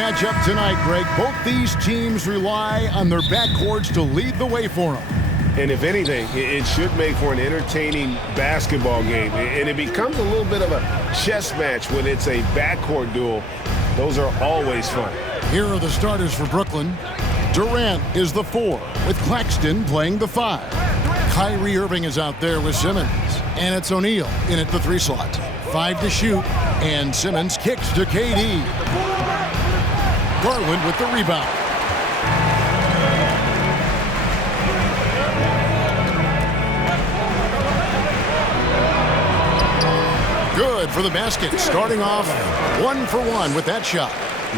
matchup tonight, Greg. Both these teams rely on their backcourts to lead the way for them. And if anything, it should make for an entertaining basketball game. And it becomes a little bit of a chess match when it's a backcourt duel. Those are always fun. Here are the starters for Brooklyn. Durant is the 4, with Claxton playing the 5. Kyrie Irving is out there with Simmons. And it's O'Neal in at the 3 slot. 5 to shoot, and Simmons kicks to KD. Garland with the rebound. Good for the basket, starting off 1 for 1 with that shot.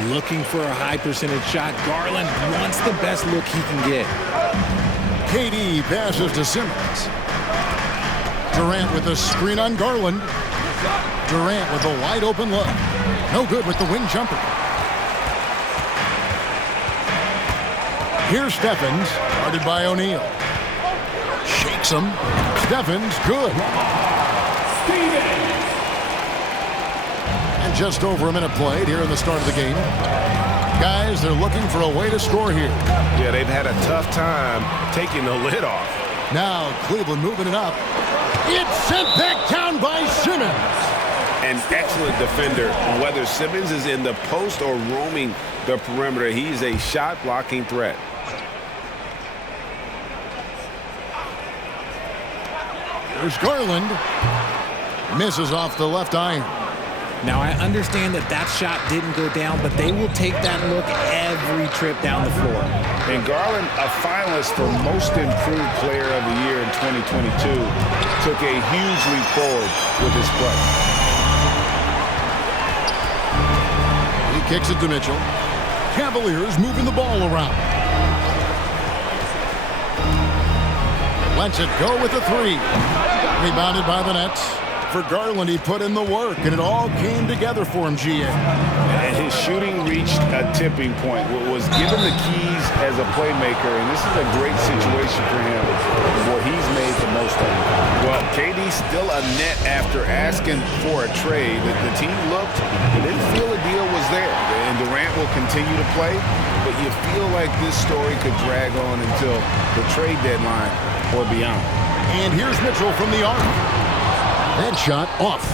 Looking for a high percentage shot. Garland wants the best look he can get. KD passes to Simmons. Durant with a screen on Garland. Durant with a wide open look. No good with the wing jumper. Here's Stephens, guarded by O'Neal. Shakes him. Stephens, good. And just over a minute played here in the start of the game. Guys, they're looking for a way to score here. Yeah, they've had a tough time taking the lid off. Now Cleveland moving it up. It's sent back down by Simmons. An excellent defender. Whether Simmons is in the post or roaming the perimeter, he's a shot-blocking threat. There's Garland. Misses off the left iron. Now, I understand that shot didn't go down, but they will take that look every trip down the floor. And Garland, a finalist for Most Improved Player of the Year in 2022, took a huge leap forward with his play. He kicks it to Mitchell. Cavaliers moving the ball around. Lets it go with a 3. Rebounded by the Nets. For Garland, he put in the work, and it all came together for him, GA. And his shooting reached a tipping point. Was given the keys as a playmaker, and this is a great situation for him where he's made the most of it. Well, KD's still a net after asking for a trade. The team looked, they didn't feel a deal was there. And Durant will continue to play, but you feel like this story could drag on until the trade deadline or beyond. And here's Mitchell from the arc. That shot off.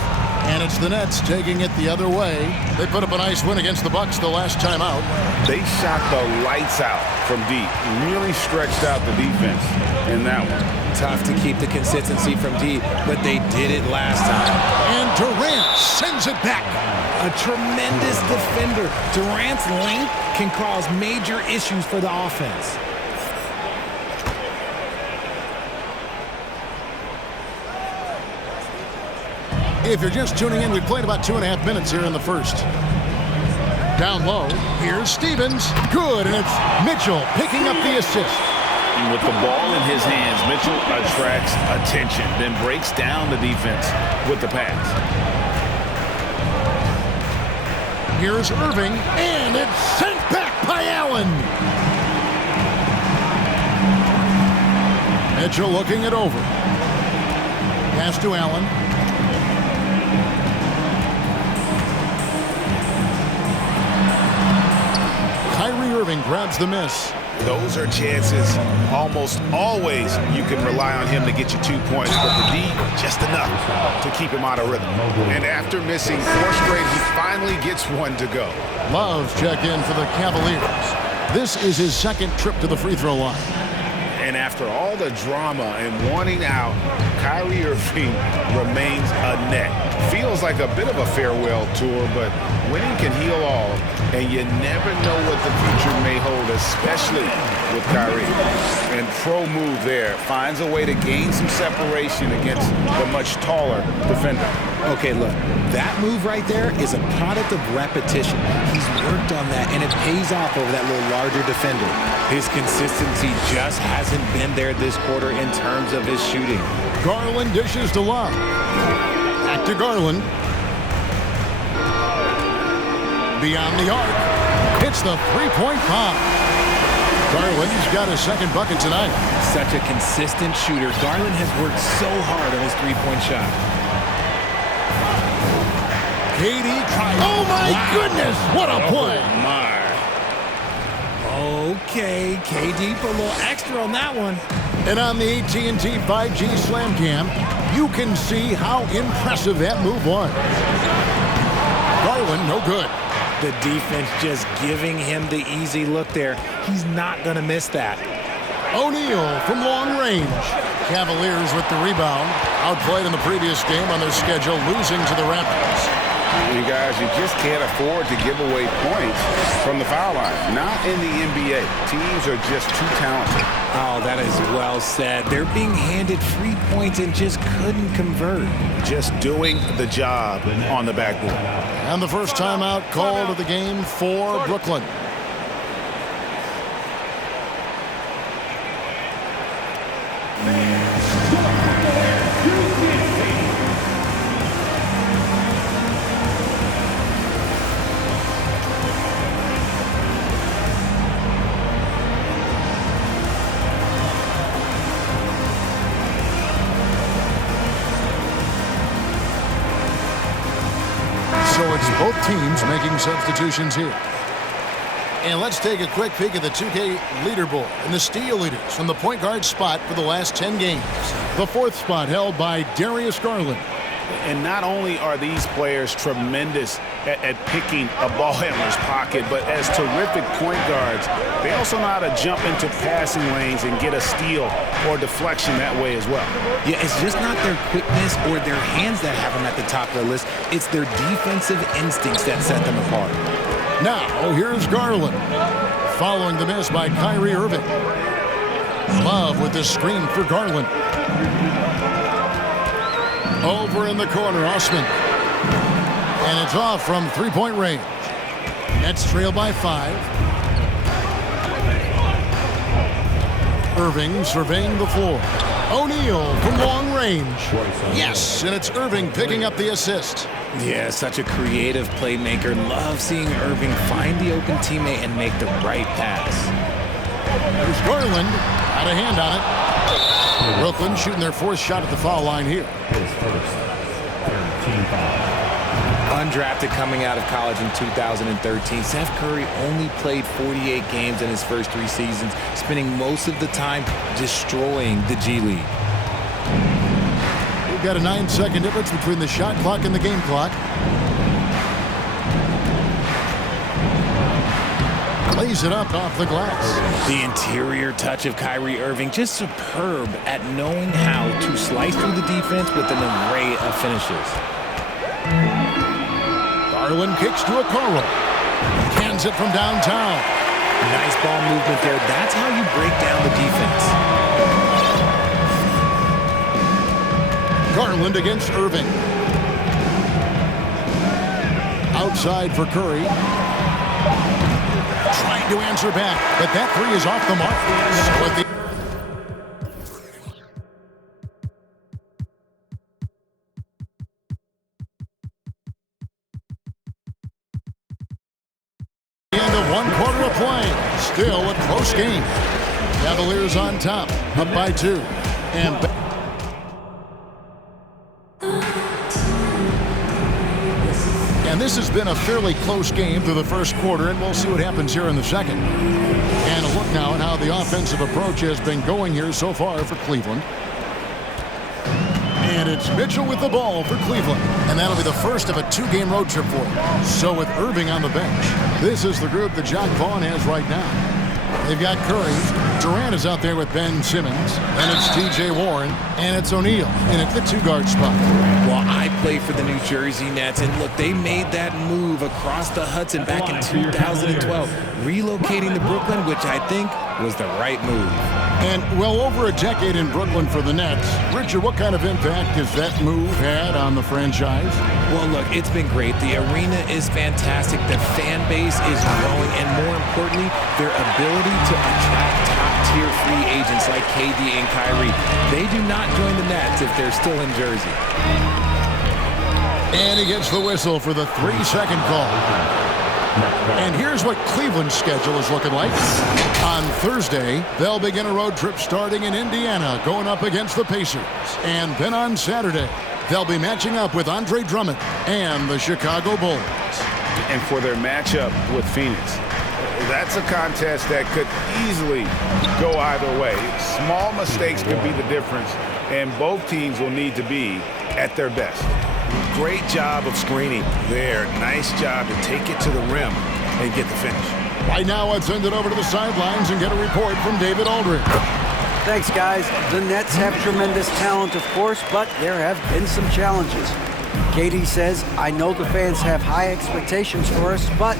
And it's the Nets taking it the other way. They put up a nice win against the Bucks the last time out. They shot the lights out from deep. Really stretched out the defense in that one. Tough to keep the consistency from deep, but they did it last time. And Durant sends it back. A tremendous defender. Durant's length can cause major issues for the offense. If you're just tuning in, we played about 2.5 minutes here in the first. Down low, here's Stevens. Good, and it's Mitchell picking up the assist. And with the ball in his hands, Mitchell attracts attention, then breaks down the defense with the pass. Here's Irving, and it's sent back by Allen. Mitchell looking it over. Pass to Allen. Kyrie Irving grabs the miss. Those are chances. Almost always you can rely on him to get you 2 points, but the D, just enough to keep him out of rhythm. And after missing 4 straight, he finally gets 1 to go. Love's check in for the Cavaliers. This is his second trip to the free throw line. And after all the drama and wanting out, Kyrie Irving remains a net. Feels like a bit of a farewell tour, but winning can heal all, and you never know what the future may hold, especially with Kyrie. And pro move there. Finds a way to gain some separation against the much taller defender. Okay, look, that move right there is a product of repetition. He's worked on that, and it pays off over that little larger defender. His consistency just hasn't been there this quarter in terms of his shooting. Garland dishes to Love. Back to Garland. Beyond the arc. Hits the three-point bomb. Garland's got his second bucket tonight. Such a consistent shooter. Garland has worked so hard on his three-point shot. KD tries. Oh, my goodness. What a play. Oh, my. Okay, KD put a little extra on that one. And on the AT&T 5G Slam Cam, you can see how impressive that move was. Garland, no good. The defense just giving him the easy look there. He's not going to miss that. O'Neal from long range. Cavaliers with the rebound. Outplayed in the previous game on their schedule, losing to the Raptors. You guys, you just can't afford to give away points from the foul line. Not in the NBA. Teams are just too talented. Oh, that is well said. They're being handed free points and just couldn't convert. Just doing the job on the backboard. And the first timeout called of the game for Brooklyn. So it's both teams making substitutions here. And let's take a quick peek at the 2K leaderboard and the steal leaders from the point guard spot for the last 10 games. The fourth spot held by Darius Garland. And not only are these players tremendous at picking a ball handler's pocket, but as terrific point guards, they also know how to jump into passing lanes and get a steal or deflection that way as well. Yeah, it's just not their quickness or their hands that have them at the top of the list. It's their defensive instincts that set them apart. Now, here's Garland. Following the miss by Kyrie Irving. Love with the screen for Garland. Over in the corner, Osman. And it's off from three-point range. Nets trail by 5. Irving surveying the floor. O'Neal from long range. Yes, and it's Irving picking up the assist. Yeah, such a creative playmaker. Love seeing Irving find the open teammate and make the right pass. There's Garland. Had a hand on it. Brooklyn shooting their fourth shot at the foul line here. Undrafted coming out of college in 2013, Steph Curry only played 48 games in his first 3 seasons, spending most of the time destroying the G League. We've got a 9-second difference between the shot clock and the game clock. Lays it up off the glass. The interior touch of Kyrie Irving, just superb at knowing how to slice through the defense with an array of finishes. Garland kicks to a Okoro. Cans it from downtown. Nice ball movement there. That's how you break down the defense. Garland against Irving. Outside for Curry. Trying to answer back, but that three is off the mark. So at the end of 1 quarter of play, still a close game. Cavaliers on top, up by 2. And this has been a fairly close game through the first quarter, and we'll see what happens here in the second. And a look now at how the offensive approach has been going here so far for Cleveland. And it's Mitchell with the ball for Cleveland. And that'll be the first of a 2-game road trip for him. So with Irving on the bench, this is the group that Jacque Vaughn has right now. They've got Curry. Durant is out there with Ben Simmons. And it's T.J. Warren. And it's O'Neal in at the 2-guard spot. Well, I play for the New Jersey Nets. And look, they made that move across the Hudson back in 2012. Relocating to Brooklyn, which I think was the right move. And well over a decade in Brooklyn for the Nets. Richard, what kind of impact has that move had on the franchise? Well, look, it's been great. The arena is fantastic. The fan base is growing. And more importantly, their ability to attract top-tier free agents like KD and Kyrie. They do not join the Nets if they're still in Jersey. And he gets the whistle for the 3-second call. And here's what Cleveland's schedule is looking like. On Thursday, they'll begin a road trip starting in Indiana, going up against the Pacers. And then on Saturday, they'll be matching up with Andre Drummond and the Chicago Bulls. And for their matchup with Phoenix, That's a contest that could easily go either way. Small mistakes could be the difference, and both teams will need to be at their best. Great job of screening there. Nice job to take it to the rim and get the finish. Right now, let's send it over to the sidelines and get a report from David Aldridge. Thanks, guys. The Nets have tremendous talent, of course, but there have been some challenges. KD says, I know the fans have high expectations for us, but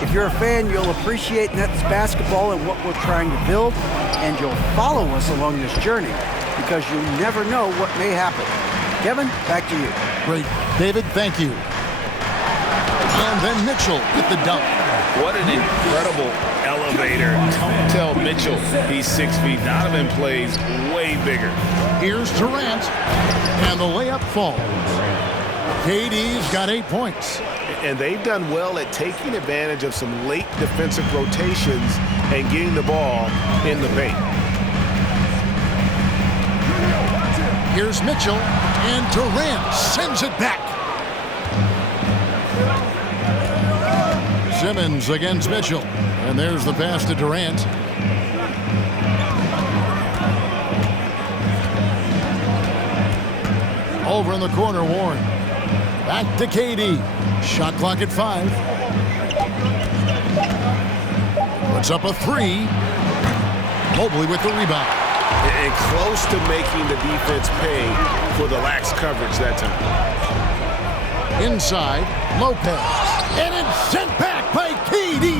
if you're a fan, you'll appreciate Nets basketball and what we're trying to build, and you'll follow us along this journey because you never know what may happen. Kevin, back to you. Great. David, thank you. And then Mitchell with the dunk. What an incredible elevator. Don't tell Mitchell he's 6 feet. Donovan plays way bigger. Here's Durant, and the layup falls. KD's got 8 points. And they've done well at taking advantage of some late defensive rotations and getting the ball in the paint. Here's Mitchell, and Durant sends it back. Simmons against Mitchell, and there's the pass to Durant. Over in the corner, Warren. Back to KD. Shot clock at 5. Puts up a 3. Mobley with the rebound. And close to making the defense pay for the lax coverage that time. Inside, Lopez. And it's sent back by KD.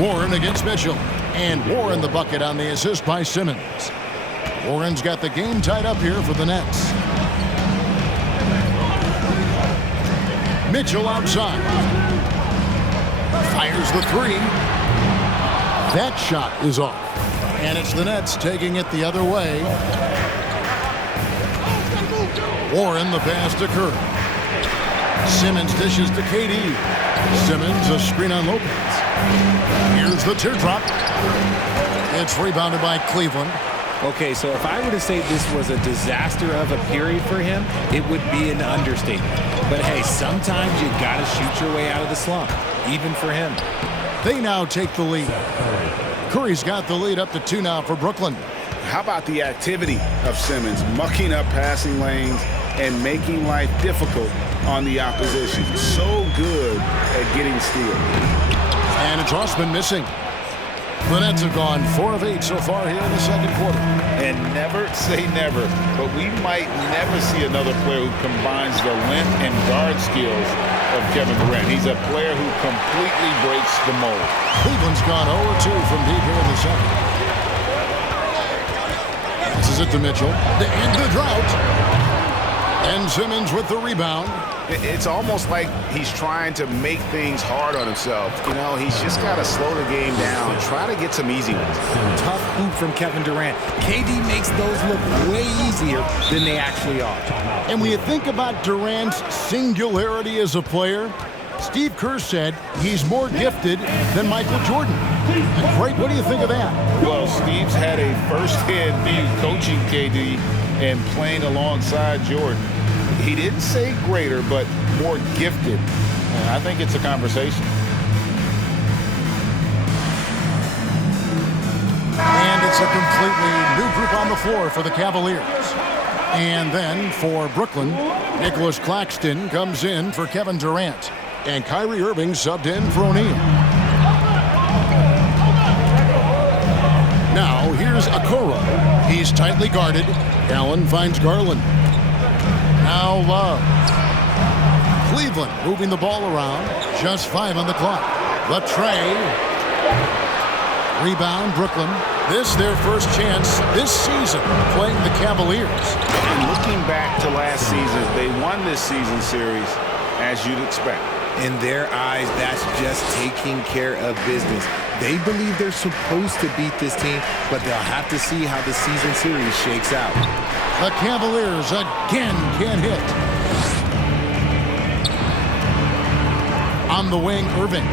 Warren against Mitchell. And Warren the bucket on the assist by Simmons. Warren's got the game tied up here for the Nets. Mitchell outside. Fires the 3. That shot is off. And it's the Nets taking it the other way. Warren the pass to Kerr. Simmons dishes to KD. Simmons a screen on Lopez. Here's the teardrop. It's rebounded by Cleveland. Okay, so if I were to say this was a disaster of a period for him, it would be an understatement. But hey, sometimes you got to shoot your way out of the slump, even for him. They now take the lead. Curry's got the lead up to 2 now for Brooklyn. How about the activity of Simmons, mucking up passing lanes and making life difficult on the opposition? So good at getting steals. And it's Osman missing. The Nets have gone 4 of 8 so far here in the second quarter. And never say never, but we might never see another player who combines the length and guard skills of Kevin Durant. He's a player who completely breaks the mold. Cleveland's gone 0-2 from deep here in the second. This is it to Mitchell to end the drought. And Simmons with the rebound. It's almost like he's trying to make things hard on himself. You know, he's just got to slow the game down, try to get some easy ones. Tough hoop from Kevin Durant. KD makes those look way easier than they actually are. And when you think about Durant's singularity as a player, Steve Kerr said he's more gifted than Michael Jordan. And Craig, what do you think of that? Well, Steve's had a first-hand view coaching KD and playing alongside Jordan. He didn't say greater, but more gifted. And I think it's a conversation. And it's a completely new group on the floor for the Cavaliers. And then for Brooklyn, Nicholas Claxton comes in for Kevin Durant. And Kyrie Irving subbed in for O'Neal. Now here's Okoro. He's tightly guarded. Allen finds Garland. Now Love. Cleveland moving the ball around. Just 5 on the clock. The tray. Rebound, Brooklyn. This their first chance this season playing the Cavaliers. And looking back to last season, they won this season series as you'd expect. In their eyes, that's just taking care of business. They believe they're supposed to beat this team, but they'll have to see how the season series shakes out. The Cavaliers again can't hit. On the wing, Irving.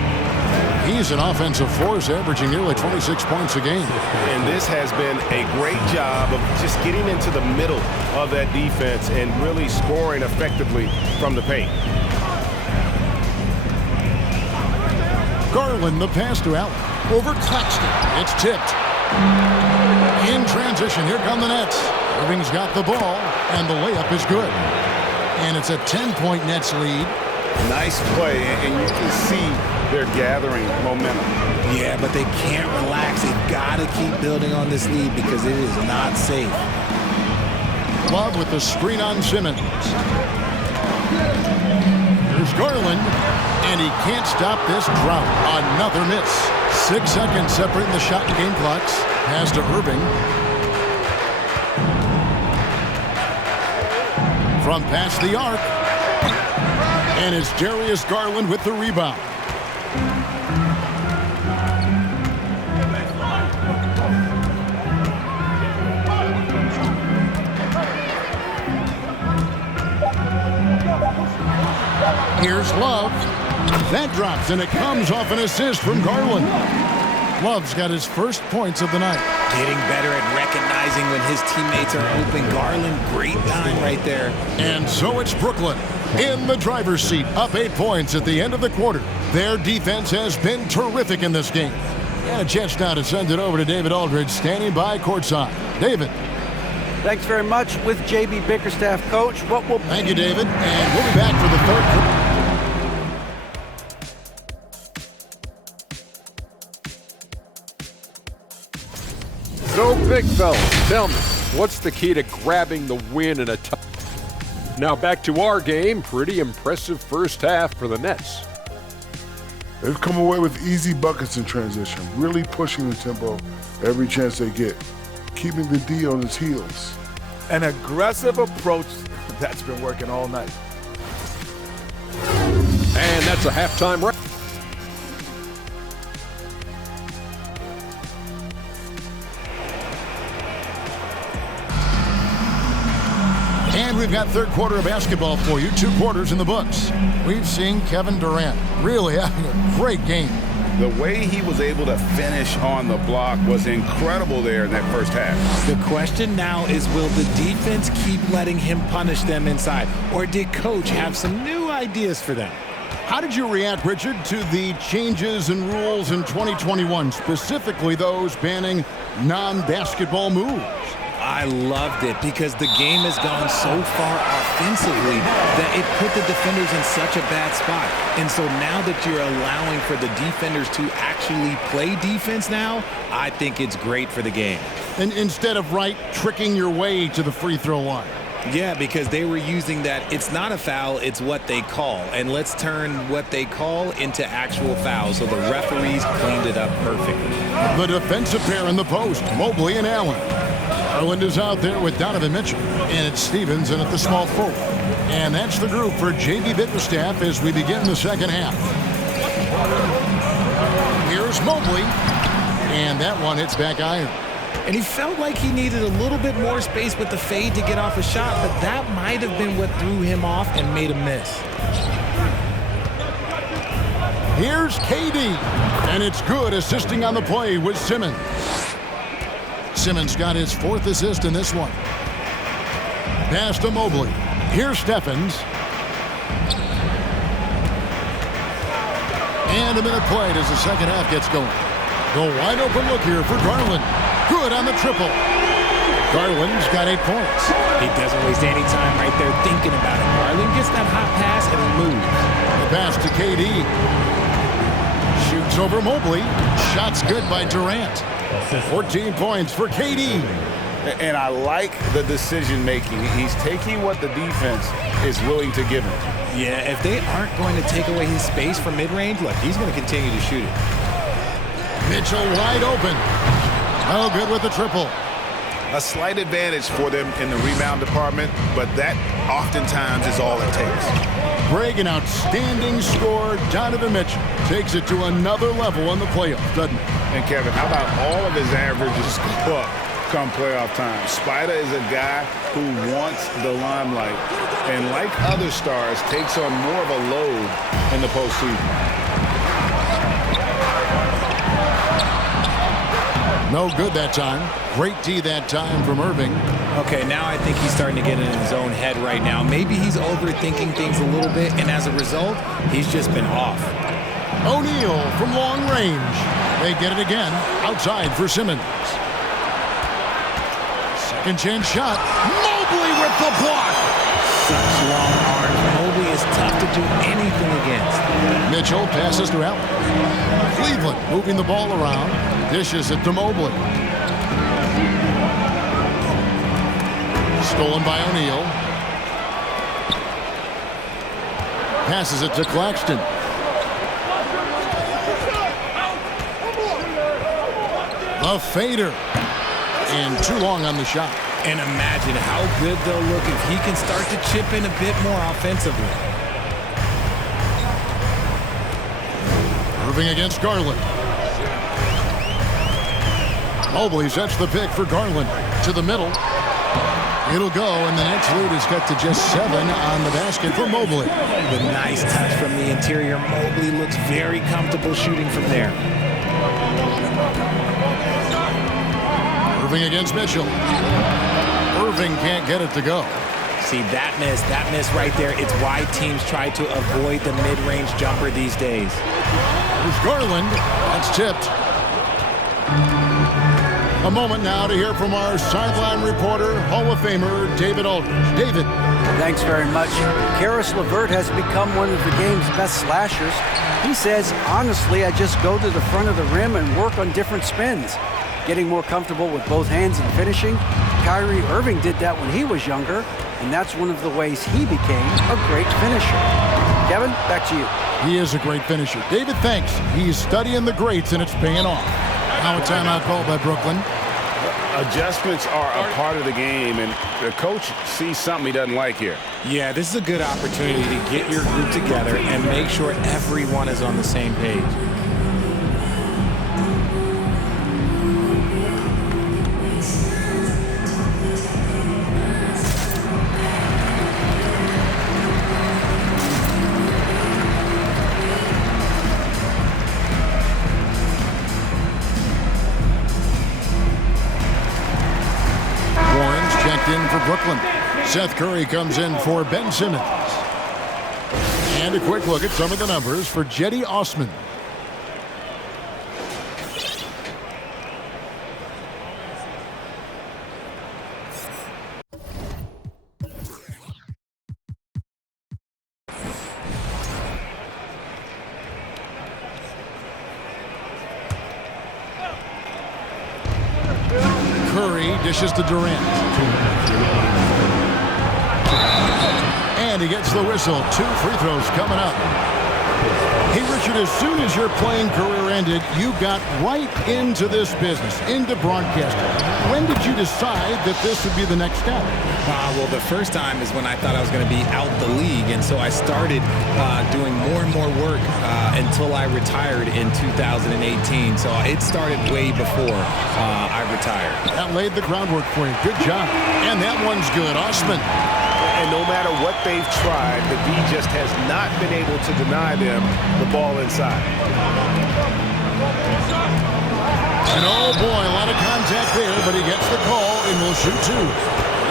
He's an offensive force, averaging nearly 26 points a game. And this has been a great job of just getting into the middle of that defense and really scoring effectively from the paint. Garland the pass to Allen. Over Claxton. It's tipped. In transition, here come the Nets. Irving's got the ball, and the layup is good. And it's a 10-point Nets lead. Nice play, and you can see they're gathering momentum. Yeah, but they can't relax. They've got to keep building on this lead because it is not safe. Love with the screen on Simmons. Here's Garland, and he can't stop this drought. Another miss. 6 seconds separating the shot and game clocks. Pass to Irving. From past the arc. And it's Darius Garland with the rebound. Here's Love. That drops, and it comes off an assist from Garland. Love's got his first points of the night. Getting better at recognizing when his teammates are open. Garland, great dime right there. And so it's Brooklyn in the driver's seat, up 8 points at the end of the quarter. Their defense has been terrific in this game. And a chance now to send it over to David Aldridge, standing by courtside. David. Thanks very much with JB Bickerstaff, Coach. Thank you, David. And we'll be back for the third quarter. So, big fella, tell me, what's the key to grabbing the win in a tough... Now back to our game. Pretty impressive first half for the Nets. They've come away with easy buckets in transition, really pushing the tempo every chance they get, keeping the D on his heels. An aggressive approach that's been working all night. And that's a halftime wrap. And we've got third quarter of basketball for you. 2 quarters in the books. We've seen Kevin Durant really having a great game. The way he was able to finish on the block was incredible there in that first half. The question now is, will the defense keep letting him punish them inside? Or did Coach have some new ideas for them? How did you react, Richard, to the changes in rules in 2021, specifically those banning non-basketball moves? I loved it because the game has gone so far offensively that it put the defenders in such a bad spot. And so now that you're allowing for the defenders to actually play defense now, I think it's great for the game. And instead of tricking your way to the free throw line. Yeah, because they were using that it's not a foul, it's what they call. And let's turn what they call into actual fouls. So the referees cleaned it up perfectly. The defensive pair in the post, Mobley and Allen. Garland is out there with Donovan Mitchell, and it's Stevens in at the small forward. And that's the group for J.B. Bickerstaff as we begin the second half. Here's Mobley, and that one hits back iron. And he felt like he needed a little bit more space with the fade to get off a shot, but that might have been what threw him off and made him miss. Here's KD, and it's good, assisting on the play with Simmons. Simmons got his 4th assist in this one. Pass to Mobley. Here's Stephens. And a minute played as the second half gets going. The wide open look here for Garland. Good on the triple. Garland's got 8 points. He doesn't waste any time right there thinking about it. Garland gets that hot pass and he moves. The pass to KD. Shoots over Mobley. Shot's good by Durant. 14 points for KD. And I like the decision making. He's taking what the defense is willing to give him. Yeah, if they aren't going to take away his space from mid-range, look, he's going to continue to shoot it. Mitchell wide open. Oh, good with the triple. A slight advantage for them in the rebound department, but that oftentimes is all it takes. Greg, an outstanding scorer. Donovan Mitchell takes it to another level in the playoffs, doesn't he? And Kevin, how about all of his averages go up come playoff time? Spider is a guy who wants the limelight, and like other stars, takes on more of a load in the postseason. No good that time. Great D that time from Irving. Okay, now I think he's starting to get in his own head right now. Maybe he's overthinking things a little bit, and as a result, he's just been off. O'Neal from long range. They get it again. Outside for Simmons. Second chance shot. Mobley with the block. Such long arms. Mobley is tough to do anything against. Mitchell passes to Allen. Cleveland moving the ball around. Dishes it to Mobley. Stolen by O'Neal. Passes it to Claxton. The fader. And too long on the shot. And imagine how good they'll look if he can start to chip in a bit more offensively. Irving against Garland. Mobley sets the pick for Garland. To the middle. It'll go, and the Nets lead is cut to just 7 on the basket for Mobley. The nice touch from the interior. Mobley looks very comfortable shooting from there. Irving against Mitchell. Irving can't get it to go. See, that miss right there, it's why teams try to avoid the mid-range jumper these days. There's Garland. That's tipped. A moment now to hear from our sideline reporter, Hall of Famer David Aldridge. David. Thanks very much. Karis LeVert has become one of the game's best slashers. He says, honestly, I just go to the front of the rim and work on different spins. Getting more comfortable with both hands and finishing. Kyrie Irving did that when he was younger, and that's one of the ways he became a great finisher. Kevin, back to you. He is a great finisher. David, thanks. He's studying the greats, and it's paying off. Now a timeout called by Brooklyn. Adjustments are a part of the game, and the coach sees something he doesn't like here. Yeah, this is a good opportunity to get your group together and make sure everyone is on the same page. In for Brooklyn. Seth Curry comes in for Ben Simmons. And a quick look at some of the numbers for Jetty Osman. Curry dishes to Durant. And he gets the whistle. 2 free throws coming up. Hey, Richard, as soon as your playing career ended, you got right into this business, into broadcasting. When did you decide that this would be the next step? Well, the first time is when I thought I was going to be out the league, and so I started doing more and more work until I retired in 2018. So it started way before I retired. That laid the groundwork for you. Good job. And that one's good. Osman. And no matter what they've tried, the D just has not been able to deny them the ball inside. And oh boy, a lot of contact there, but he gets the call and will shoot 2.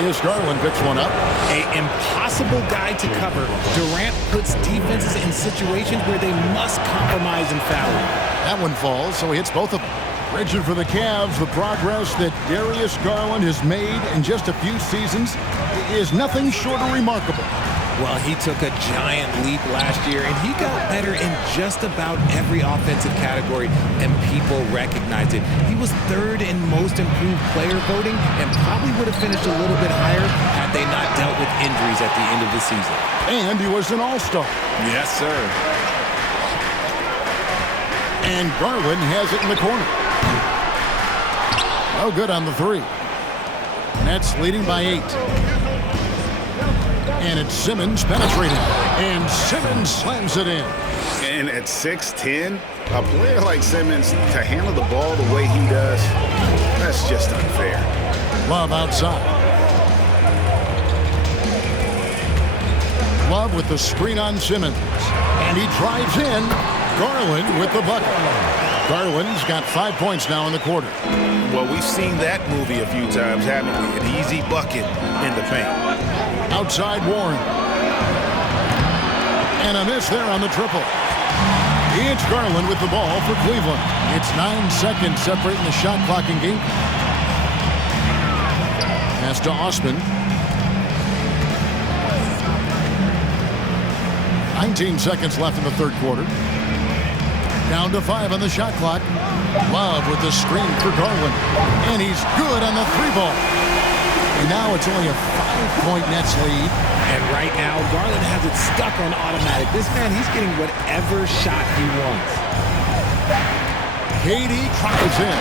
Here's Garland, picks one up. An impossible guy to cover. Durant puts defenses in situations where they must compromise and foul. That one falls, so he hits both of them. Richard, for the Cavs, the progress that Darius Garland has made in just a few seasons is nothing short of remarkable. Well, he took a giant leap last year, and he got better in just about every offensive category, and people recognized it. He was 3rd in most improved player voting and probably would have finished a little bit higher had they not dealt with injuries at the end of the season. And he was an all-star. Yes, sir. And Garland has it in the corner. No good on the 3. Nets leading by 8. And it's Simmons penetrating. And Simmons slams it in. And at 6'10", a player like Simmons, to handle the ball the way he does, that's just unfair. Love outside. Love with the screen on Simmons. And he drives in. Garland with the bucket. Garland's got 5 points now in the quarter. Well, we've seen that movie a few times, haven't we? An easy bucket in the paint. Outside Warren. And a miss there on the triple. It's Garland with the ball for Cleveland. It's 9 seconds separating the shot clock and game. Pass to Osman. 19 seconds left in the third quarter. Down to 5 on the shot clock. Love with the screen for Garland. And he's good on the 3-ball. And now it's only a 5-point Nets lead. And right now, Garland has it stuck on automatic. This man, he's getting whatever shot he wants. KD tries in.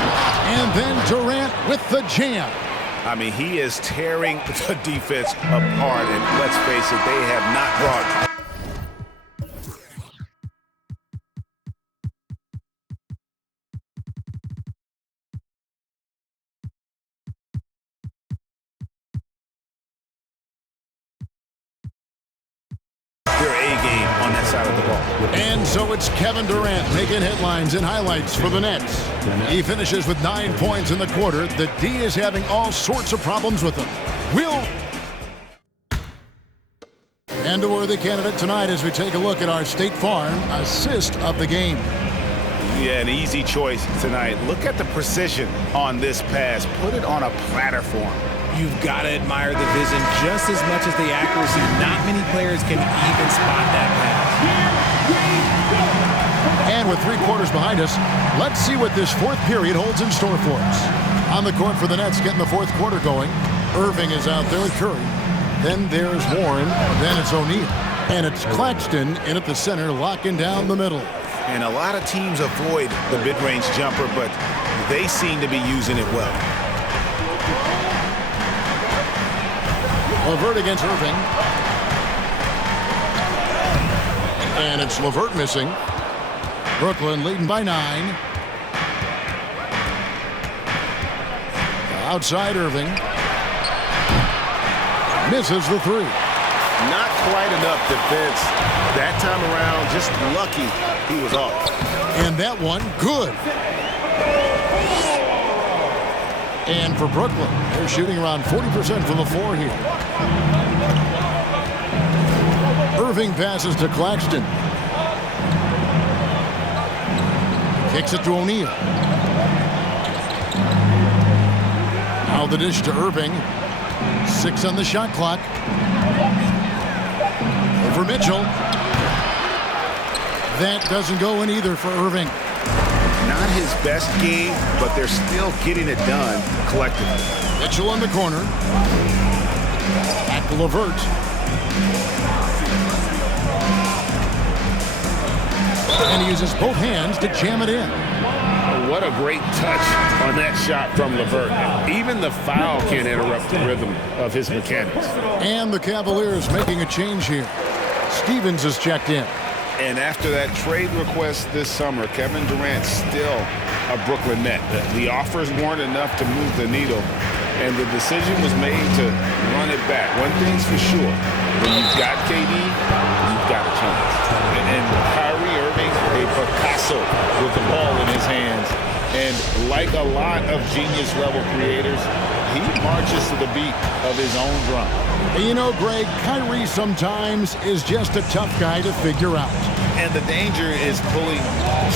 And then Durant with the jam. I mean, he is tearing the defense apart. And let's face it, they have not brought... their A-game on that side of the ball. And so it's Kevin Durant making headlines and highlights for the Nets. He finishes with 9 points in the quarter. The D is having all sorts of problems with him. And a worthy candidate tonight as we take a look at our State Farm assist of the game. Yeah, an easy choice tonight. Look at the precision on this pass. Put it on a platter for him. You've got to admire the vision just as much as the accuracy. Not many players can even spot that pass. And with 3 quarters behind us, let's see what this fourth period holds in store for us. On the court for the Nets, getting the fourth quarter going. Irving is out there with Curry. Then there's Warren. Then it's O'Neal. And it's Claxton in at the center, locking down the middle. And a lot of teams avoid the mid-range jumper, but they seem to be using it well. LeVert against Irving. And it's LeVert missing. Brooklyn leading by 9. Outside Irving. Misses the 3. Not quite enough defense that time around. Just lucky he was off. And that one, good. And for Brooklyn, they're shooting around 40% from the floor here. Irving passes to Claxton. Kicks it to O'Neal. Now the dish to Irving. 6 on the shot clock. Over Mitchell. That doesn't go in either for Irving. Not his best game, but they're still getting it done collectively. Mitchell in the corner. Back to LeVert. And he uses both hands to jam it in. What a great touch on that shot from LeVert. Even the foul can't interrupt the rhythm of his mechanics. And the Cavaliers making a change here. Stevens is checked in. And after that trade request this summer, Kevin Durant still a Brooklyn Net. The offers weren't enough to move the needle, and the decision was made to run it back. One thing's for sure, when you've got KD, you've got a chance. And Kyrie Irving, a Picasso with the ball in his hands. And like a lot of genius-level creators, he marches to the beat of his own drum. You know, Greg, Kyrie sometimes is just a tough guy to figure out. And the danger is pulling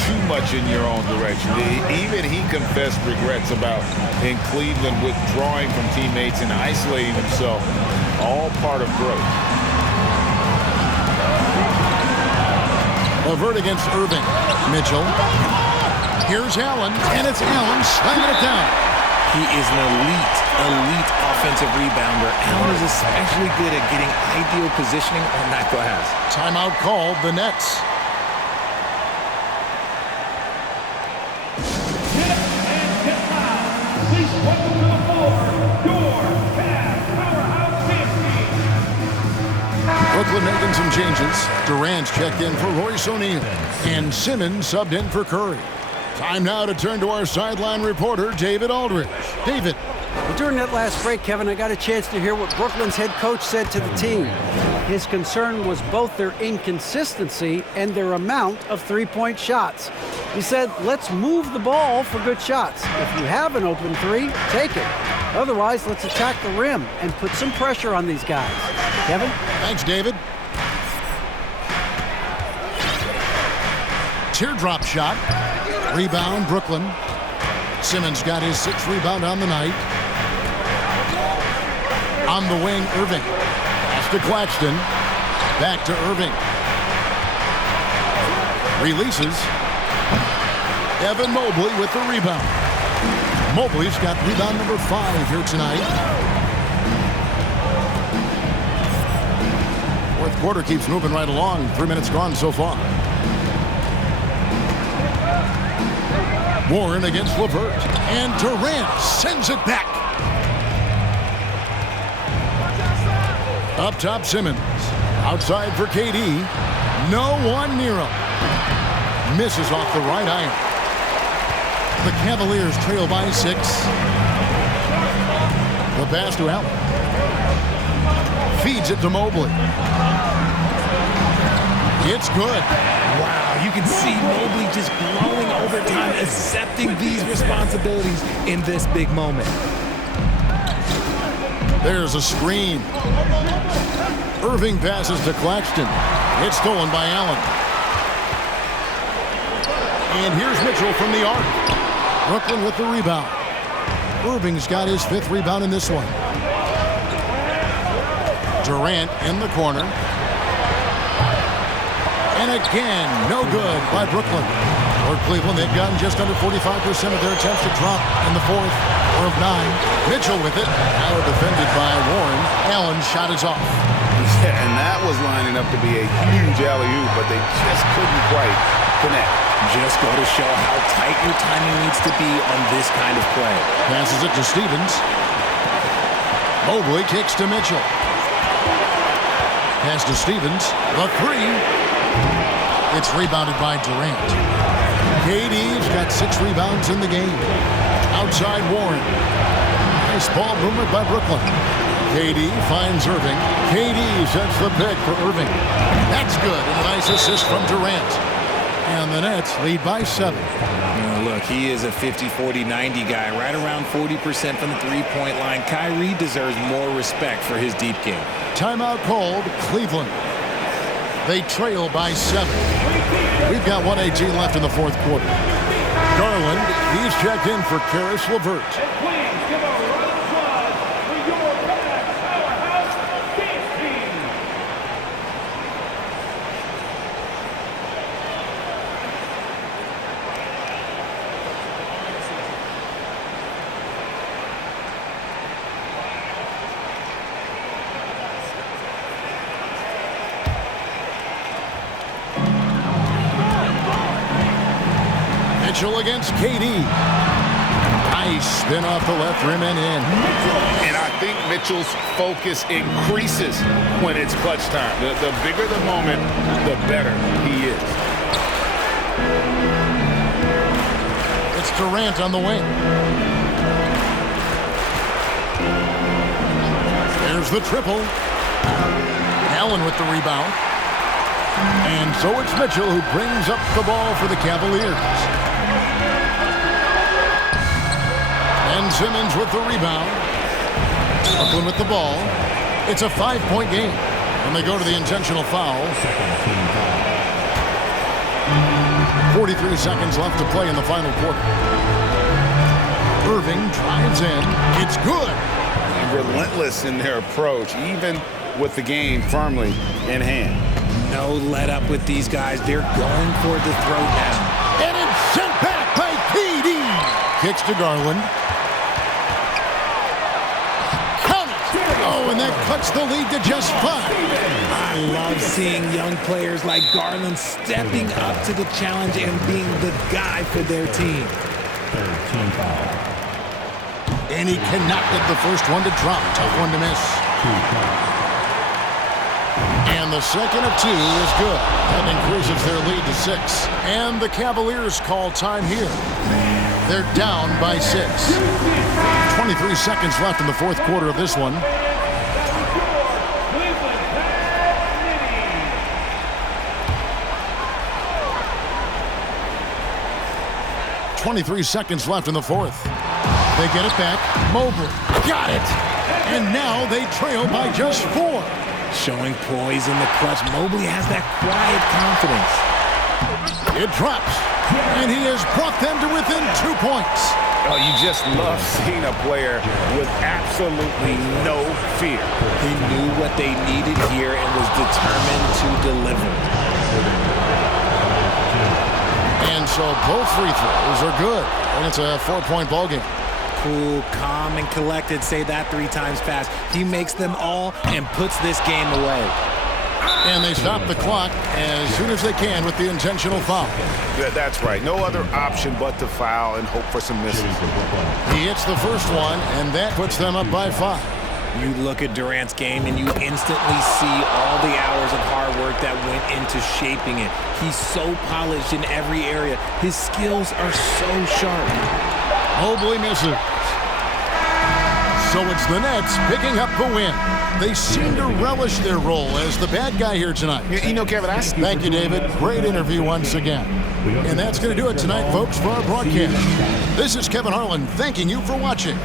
too much in your own direction. Even he confessed regrets about in Cleveland withdrawing from teammates and isolating himself. All part of growth. LeVert against Irving. Mitchell. Here's Allen, and it's Allen slamming it down. He is an elite offensive rebounder. Allen is especially good at getting ideal positioning on that glass. Timeout called, the Nets. Please welcome to the floor, your Cavs powerhouse champion. Brooklyn making some changes. Durant's checked in for Royce O'Neal, and Simmons subbed in for Curry. Time now to turn to our sideline reporter, David Aldridge. David. Well, during that last break, Kevin, I got a chance to hear what Brooklyn's head coach said to the team. His concern was both their inconsistency and their amount of three-point shots. He said, let's move the ball for good shots. If you have an open 3, take it. Otherwise, let's attack the rim and put some pressure on these guys. Kevin? Thanks, David. Teardrop shot. Rebound, Brooklyn. Simmons got his 6th rebound on the night. On the wing, Irving. Pass to Claxton. Back to Irving. Releases. Evan Mobley with the rebound. Mobley's got rebound number 5 here tonight. Fourth quarter keeps moving right along. 3 minutes gone so far. Warren against LeVert. And Durant sends it back. Up top, Simmons. Outside for KD. No one near him. Misses off the right iron. The Cavaliers trail by 6. The pass to Allen. Feeds it to Mobley. It's good. Wow, you can see Mobley just growing over time, accepting these responsibilities in this big moment. There's a screen. Irving passes to Claxton. It's stolen by Allen. And here's Mitchell from the arc. Brooklyn with the rebound. Irving's got his 5th rebound in this one. Durant in the corner. And again, no good by Brooklyn. For Cleveland, they've gotten just under 45% of their attempts to drop in the 4th or of 9. Mitchell with it. Now defended by Warren. Allen's shot is off. Yeah, and that was lining up to be a huge alley-oop, but they just couldn't quite connect. Just go to show how tight your timing needs to be on this kind of play. Passes it to Stevens. Mobley kicks to Mitchell. Pass to Stevens. The 3. It's rebounded by Durant. KD's got 6 rebounds in the game. Outside Warren. Nice ball movement by Brooklyn. KD finds Irving. KD sets the pick for Irving. That's good. And a nice assist from Durant. And the Nets lead by 7. Look, he is a 50, 40, 90 guy, right around 40% from the three-point line. Kyrie deserves more respect for his deep game. Timeout called, Cleveland. They trail by 7. We've got 1:18 left in the 4th quarter. Garland, he's checked in for Karis LeVert. And please give a round of applause for your powerhouse team. Mitchell against KD. Nice spin off the left rim and in. And I think Mitchell's focus increases when it's clutch time. The bigger the moment, the better he is. It's Durant on the wing. There's the triple. Allen with the rebound. And so it's Mitchell who brings up the ball for the Cavaliers. And Simmons with the rebound. Brooklyn with the ball. It's a 5-point game. And they go to the intentional foul. 43 seconds left to play in the final quarter. Irving drives in. It's good. Relentless in their approach, even with the game firmly in hand. No let up with these guys. They're going for the throw now. And it's sent back by KD. Kicks to Garland. Count it. Oh, and that cuts the lead to just 5. I love seeing young players like Garland stepping up to the challenge and being the guy for their team. And he cannot get the first one to drop. Tough one to miss. And the second of 2 is good. That increases their lead to 6. And the Cavaliers call time here. They're down by 6. 23 seconds left in the 4th quarter of this one. 23 seconds left in the 4th. They get it back. Mobley got it. And now they trail by just 4. Showing poise in the clutch. Mobley has that quiet confidence. It drops, and he has brought them to within 2 points. Oh, you just love seeing a player with absolutely no fear. He knew what they needed here and was determined to deliver. And so both free throws are good, and it's a 4-point ball game. Cool, calm, and collected. Say that 3 times fast. He makes them all and puts this game away. And they stop the clock as soon as they can with the intentional foul. That's right. No other option but to foul and hope for some misses. He hits the first one, and that puts them up by 5. You look at Durant's game and you instantly see all the hours of hard work that went into shaping it. He's so polished in every area. His skills are so sharp. Mobley misses. So it's the Nets picking up the win. They seem to relish their role as the bad guy here tonight. You know, Kevin, Thank you, David. Great interview once again. And that's going to do it tonight, folks, for our broadcast. This is Kevin Harlan thanking you for watching.